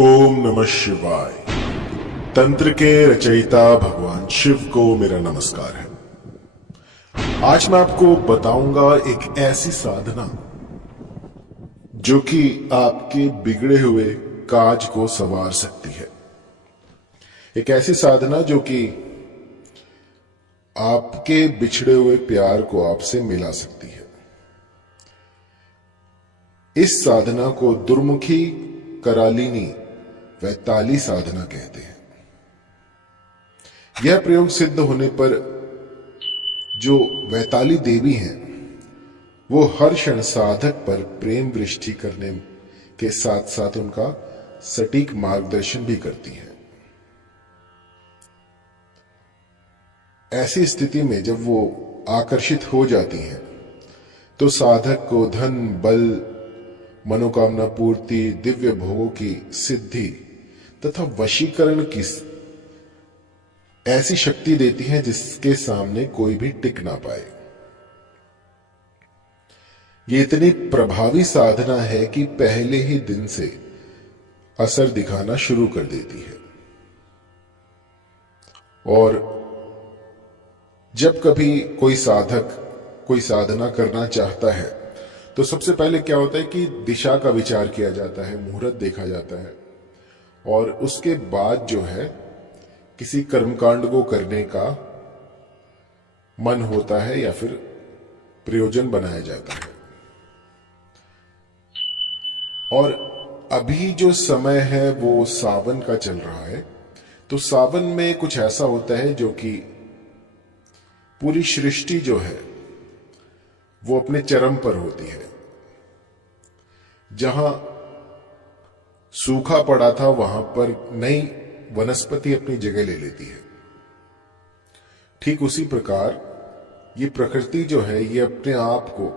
ओम नमः शिवाय। तंत्र के रचयिता भगवान शिव को मेरा नमस्कार है। आज मैं आपको बताऊंगा एक ऐसी साधना जो कि आपके बिगड़े हुए काज को संवार सकती है। एक ऐसी साधना जो कि आपके बिछड़े हुए प्यार को आपसे मिला सकती है। इस साधना को दुर्मुखी करालिनी वैताली साधना कहते हैं। यह प्रयोग सिद्ध होने पर जो वैताली देवी हैं वो हर क्षण साधक पर प्रेम वृष्टि करने के साथ साथ उनका सटीक मार्गदर्शन भी करती हैं। ऐसी स्थिति में जब वो आकर्षित हो जाती हैं तो साधक को धन, बल, मनोकामना पूर्ति, दिव्य भोगों की सिद्धि तथा वशीकरण की ऐसी शक्ति देती है जिसके सामने कोई भी टिक ना पाए। ये इतनी प्रभावी साधना है कि पहले ही दिन से असर दिखाना शुरू कर देती है। और जब कभी कोई साधक कोई साधना करना चाहता है तो सबसे पहले क्या होता है कि दिशा का विचार किया जाता है, मुहूर्त देखा जाता है और उसके बाद जो है किसी कर्मकांड को करने का मन होता है या फिर प्रयोजन बनाया जाता है। और अभी जो समय है वो सावन का चल रहा है, तो सावन में कुछ ऐसा होता है जो कि पूरी सृष्टि जो है वो अपने चरम पर होती है। जहां सूखा पड़ा था वहां पर नई वनस्पति अपनी जगह ले लेती है। ठीक उसी प्रकार ये प्रकृति जो है ये अपने आप को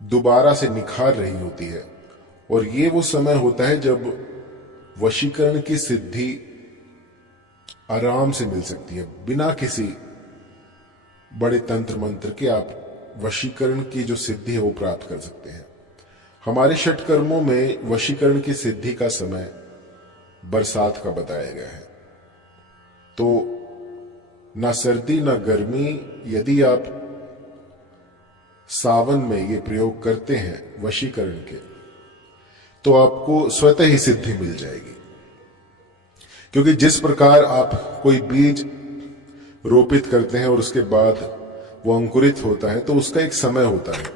दोबारा से निखार रही होती है। और ये वो समय होता है जब वशीकरण की सिद्धि आराम से मिल सकती है, बिना किसी बड़े तंत्र मंत्र के आप वशीकरण की जो सिद्धि है वो प्राप्त कर सकते हैं। हमारे षट कर्मों में वशीकरण की सिद्धि का समय बरसात का बताया गया है। तो ना सर्दी ना गर्मी, यदि आप सावन में ये प्रयोग करते हैं वशीकरण के तो आपको स्वतः ही सिद्धि मिल जाएगी। क्योंकि जिस प्रकार आप कोई बीज रोपित करते हैं और उसके बाद वो अंकुरित होता है तो उसका एक समय होता है।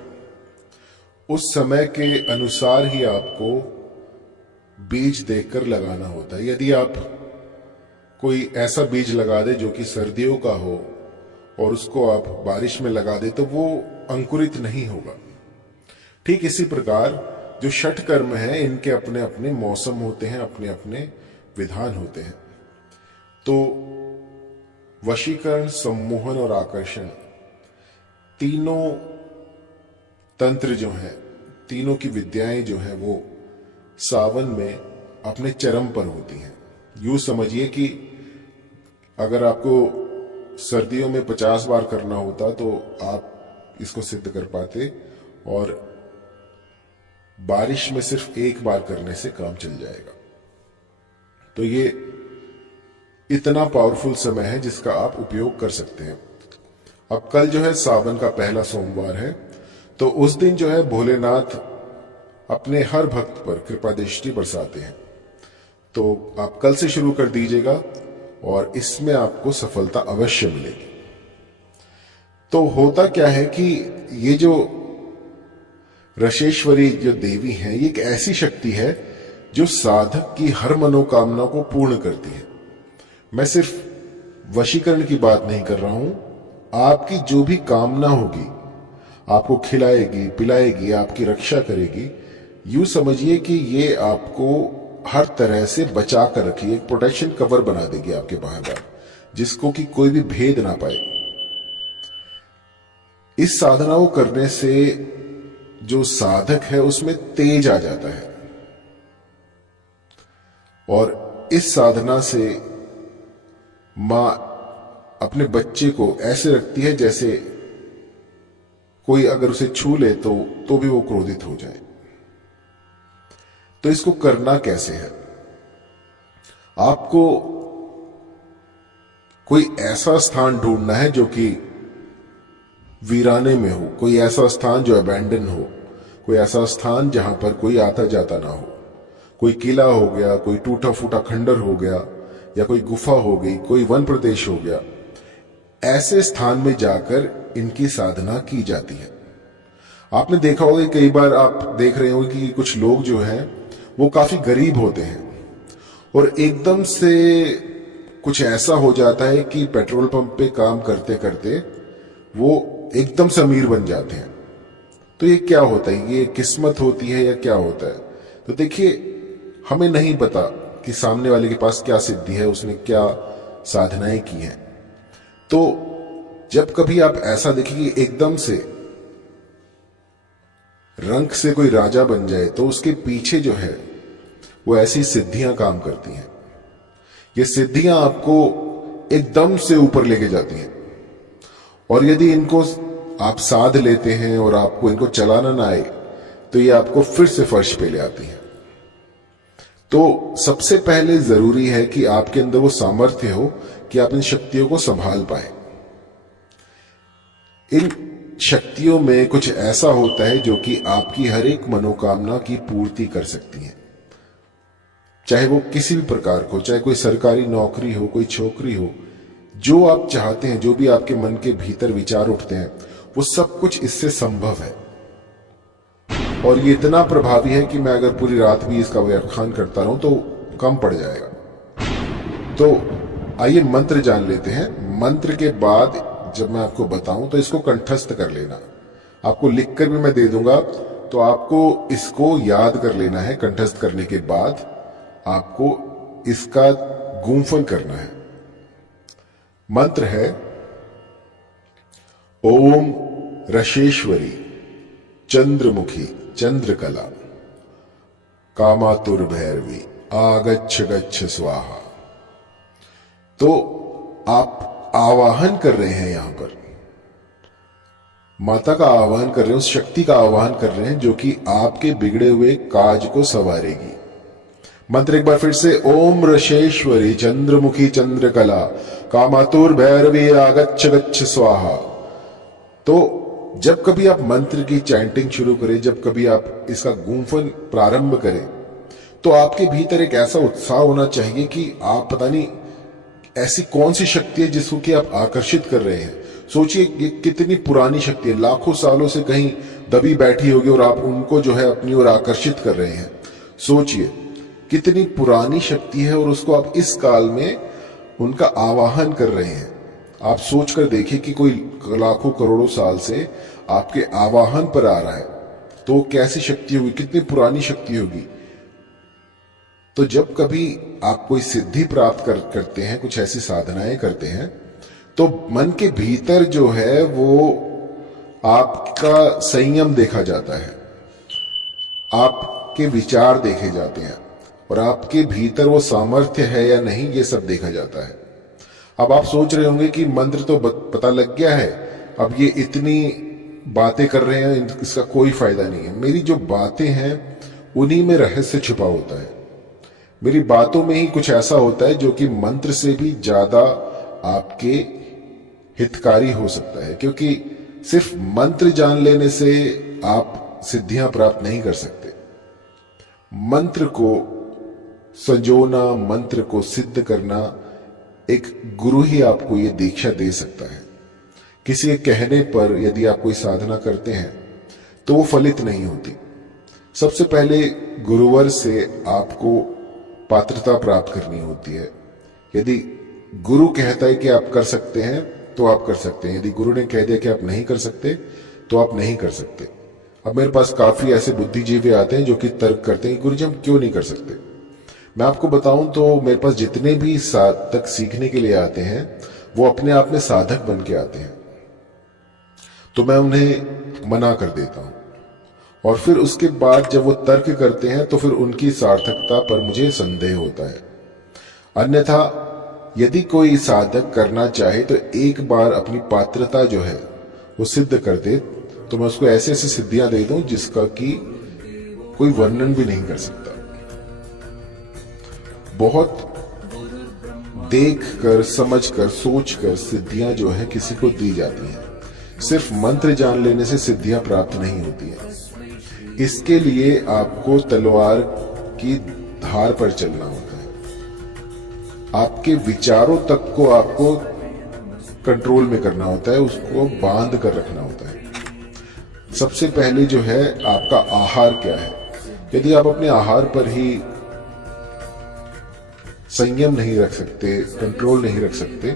उस समय के अनुसार ही आपको बीज देखकर लगाना होता है। यदि आप कोई ऐसा बीज लगा दे जो कि सर्दियों का हो और उसको आप बारिश में लगा दे तो वो अंकुरित नहीं होगा। ठीक इसी प्रकार जो षट कर्म है इनके अपने अपने मौसम होते हैं, अपने अपने विधान होते हैं। तो वशीकरण, सम्मोहन और आकर्षण तीनों तंत्र जो हैं, तीनों की विद्याएं जो हैं वो सावन में अपने चरम पर होती हैं। यूं समझिए कि अगर आपको सर्दियों में 50 बार करना होता तो आप इसको सिद्ध कर पाते और बारिश में सिर्फ एक बार करने से काम चल जाएगा। तो ये इतना पावरफुल समय है जिसका आप उपयोग कर सकते हैं। अब कल जो है सावन का पहला सोमवार है, तो उस दिन जो है भोलेनाथ अपने हर भक्त पर कृपा दृष्टि बरसाते हैं। तो आप कल से शुरू कर दीजिएगा और इसमें आपको सफलता अवश्य मिलेगी। तो होता क्या है कि ये जो रशेश्वरी जो देवी है ये एक ऐसी शक्ति है जो साधक की हर मनोकामना को पूर्ण करती है। मैं सिर्फ वशीकरण की बात नहीं कर रहा हूं, आपकी जो भी कामना होगी आपको खिलाएगी, पिलाएगी, आपकी रक्षा करेगी। यूं समझिए कि ये आपको हर तरह से बचा कर रखिए, एक प्रोटेक्शन कवर बना देगी आपके बाहर, जिसको कि कोई भी भेद ना पाए। इस साधना को करने से जो साधक है उसमें तेज आ जाता है और इस साधना से मां अपने बच्चे को ऐसे रखती है जैसे कोई अगर उसे छू ले तो भी वो क्रोधित हो जाए। तो इसको करना कैसे है? आपको कोई ऐसा स्थान ढूंढना है जो कि वीराने में हो, कोई ऐसा स्थान जो अबैंडन हो, कोई ऐसा स्थान जहां पर कोई आता जाता ना हो। कोई किला हो गया, कोई टूटा फूटा खंडर हो गया, या कोई गुफा हो गई, कोई वन प्रदेश हो गया। ऐसे स्थान में जाकर इनकी साधना की जाती है। आपने देखा होगा, कई बार आप देख रहे होंगे कि कुछ लोग जो हैं वो काफी गरीब होते हैं और एकदम से कुछ ऐसा हो जाता है कि पेट्रोल पंप पे काम करते करते वो एकदम से अमीर बन जाते हैं। तो ये क्या होता है? ये किस्मत होती है या क्या होता है? तो देखिए, हमें नहीं पता कि सामने वाले के पास क्या सिद्धि है, उसने क्या साधनाएं की हैं। तो जब कभी आप ऐसा देखिए कि एकदम से रंक से कोई राजा बन जाए, तो उसके पीछे जो है वो ऐसी सिद्धियां काम करती हैं। ये सिद्धियां आपको एकदम से ऊपर लेके जाती हैं, और यदि इनको आप साध लेते हैं और आपको इनको चलाना ना आए, तो ये आपको फिर से फर्श पे ले आती हैं। तो सबसे पहले जरूरी है कि आपके अंदर वो सामर्थ्य हो कि आप इन शक्तियों को संभाल पाए। इन शक्तियों में कुछ ऐसा होता है जो कि आपकी हर एक मनोकामना की पूर्ति कर सकती है, चाहे वो किसी भी प्रकार को, चाहे कोई सरकारी नौकरी हो, कोई छोकरी हो। जो आप चाहते हैं, जो भी आपके मन के भीतर विचार उठते हैं, वो सब कुछ इससे संभव है। और ये इतना प्रभावी है कि मैं अगर पूरी रात भी इसका व्याख्यान करता रहूं तो कम पड़ जाएगा। तो आइए मंत्र जान लेते हैं। मंत्र के बाद जब मैं आपको बताऊं तो इसको कंठस्थ कर लेना। आपको लिखकर भी मैं दे दूंगा, तो आपको इसको याद कर लेना है। कंठस्थ करने के बाद आपको इसका गुंफन करना है। मंत्र है ओम रशेश्वरी चंद्रमुखी चंद्रकला कामातुर भैरवी आगच्छ गच्छ स्वाहा। तो आप आवाहन कर रहे हैं, यहां पर माता का आवाहन कर रहे हैं, उस शक्ति का आवाहन कर रहे हैं जो कि आपके बिगड़े हुए काज को संवारेगी। मंत्र एक बार फिर से, ओम रशेश्वरी चंद्रमुखी चंद्रकला कामातुर भैरवी आगच्छ गच्छ स्वाहा। तो जब कभी आप मंत्र की चैंटिंग शुरू करें, जब कभी आप इसका गुंफन प्रारंभ करें, तो आपके भीतर एक ऐसा उत्साह होना चाहिए कि आप पता नहीं ऐसी कौन सी शक्ति है जिसको कि आप आकर्षित कर रहे हैं। सोचिए ये कितनी पुरानी शक्ति है, लाखों सालों से कहीं दबी बैठी होगी और आप उनको जो है अपनी ओर आकर्षित कर रहे हैं। सोचिए कितनी पुरानी शक्ति है और उसको आप इस काल में उनका आवाहन कर रहे हैं। आप सोचकर देखिए कि कोई लाखों करोड़ों साल से आपके आवाहन पर आ रहा है, तो कैसी शक्ति होगी, कितनी पुरानी शक्ति होगी। तो जब कभी आप कोई सिद्धि प्राप्त करते हैं, कुछ ऐसी साधनाएं करते हैं, तो मन के भीतर जो है वो आपका संयम देखा जाता है, आपके विचार देखे जाते हैं, और आपके भीतर वो सामर्थ्य है या नहीं, ये सब देखा जाता है। अब आप सोच रहे होंगे कि मंत्र तो पता लग गया है, अब ये इतनी बातें कर रहे हैं, इसका कोई फायदा नहीं है। मेरी जो बातें हैं उन्हीं में रहस्य छिपा होता है। मेरी बातों में ही कुछ ऐसा होता है जो कि मंत्र से भी ज्यादा आपके हितकारी हो सकता है, क्योंकि सिर्फ मंत्र जान लेने से आप सिद्धियां प्राप्त नहीं कर सकते। मंत्र को संजोना, मंत्र को सिद्ध करना एक गुरु ही आपको ये दीक्षा दे सकता है। किसी के कहने पर यदि आप कोई साधना करते हैं तो वो फलित नहीं होती। सबसे पहले गुरुवर से आपको पात्रता प्राप्त करनी होती है। यदि गुरु कहता है कि आप कर सकते हैं तो आप कर सकते हैं, यदि गुरु ने कह दिया कि आप नहीं कर सकते तो आप नहीं कर सकते। अब मेरे पास काफी ऐसे बुद्धिजीवी आते हैं जो कि तर्क करते हैं कि गुरुजी हम क्यों नहीं कर सकते। मैं आपको बताऊं तो मेरे पास जितने भी साधक सीखने के लिए आते हैं वो अपने आप में साधक बन के आते हैं, तो मैं उन्हें मना कर देता हूं, और फिर उसके बाद जब वो तर्क करते हैं तो फिर उनकी सार्थकता पर मुझे संदेह होता है। अन्यथा यदि कोई साधक करना चाहे तो एक बार अपनी पात्रता जो है वो सिद्ध कर दे, तो मैं उसको ऐसे ऐसे सिद्धियां दे दूं जिसका कि कोई वर्णन भी नहीं कर सकता। बहुत देख कर, समझ कर, सोच कर सिद्धियां जो है किसी को दी जाती हैं। सिर्फ मंत्र जान लेने से सिद्धियां प्राप्त नहीं होती हैं। इसके लिए आपको तलवार की धार पर चलना होता है। आपके विचारों तक को आपको कंट्रोल में करना होता है, उसको बांध कर रखना होता है। सबसे पहले जो है आपका आहार क्या है। यदि आप अपने आहार पर ही संयम नहीं रख सकते, कंट्रोल नहीं रख सकते,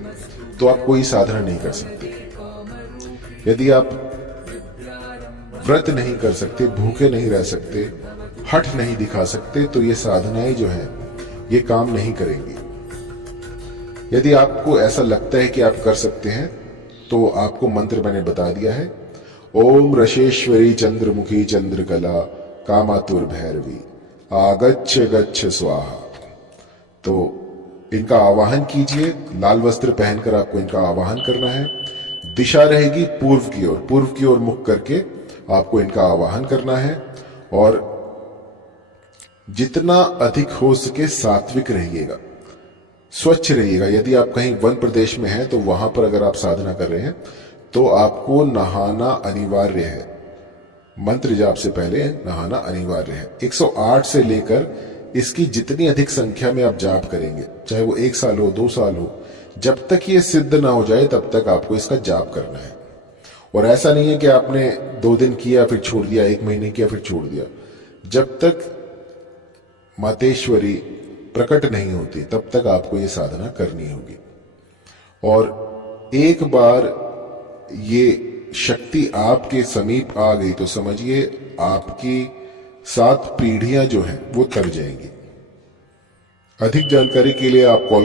तो आप कोई साधना नहीं कर सकते। यदि आप व्रत नहीं कर सकते, भूखे नहीं रह सकते, हठ नहीं दिखा सकते, तो ये साधनाएं जो है ये काम नहीं करेंगी। यदि आपको ऐसा लगता है कि आप कर सकते हैं, तो आपको मंत्र मैंने बता दिया है। ओम रशेश्वरी चंद्रमुखी चंद्रकला कामातुर भैरवी आगच्छ गच्छ स्वाहा। तो इनका आवाहन कीजिए। लाल वस्त्र पहनकर आपको इनका आवाहन करना है। दिशा रहेगी पूर्व की ओर, पूर्व की ओर मुख करके आपको इनका आवाहन करना है। और जितना अधिक हो सके सात्विक रहिएगा, स्वच्छ रहिएगा। यदि आप कहीं वन प्रदेश में हैं तो वहां पर अगर आप साधना कर रहे हैं तो आपको नहाना अनिवार्य है। मंत्र जाप से पहले नहाना अनिवार्य है। 108 से लेकर इसकी जितनी अधिक संख्या में आप जाप करेंगे, चाहे वो 1 साल हो, 2 साल हो, जब तक ये सिद्ध ना हो जाए तब तक आपको इसका जाप करना है। और ऐसा नहीं है कि आपने 2 दिन किया फिर छोड़ दिया, 1 महीने किया फिर छोड़ दिया। जब तक मातेश्वरी प्रकट नहीं होती तब तक आपको ये साधना करनी होगी। और एक बार ये शक्ति आपके समीप आ गई तो समझिए आपकी 7 पीढ़ियां जो हैं वो तर जाएंगी। अधिक जानकारी के लिए आप कॉल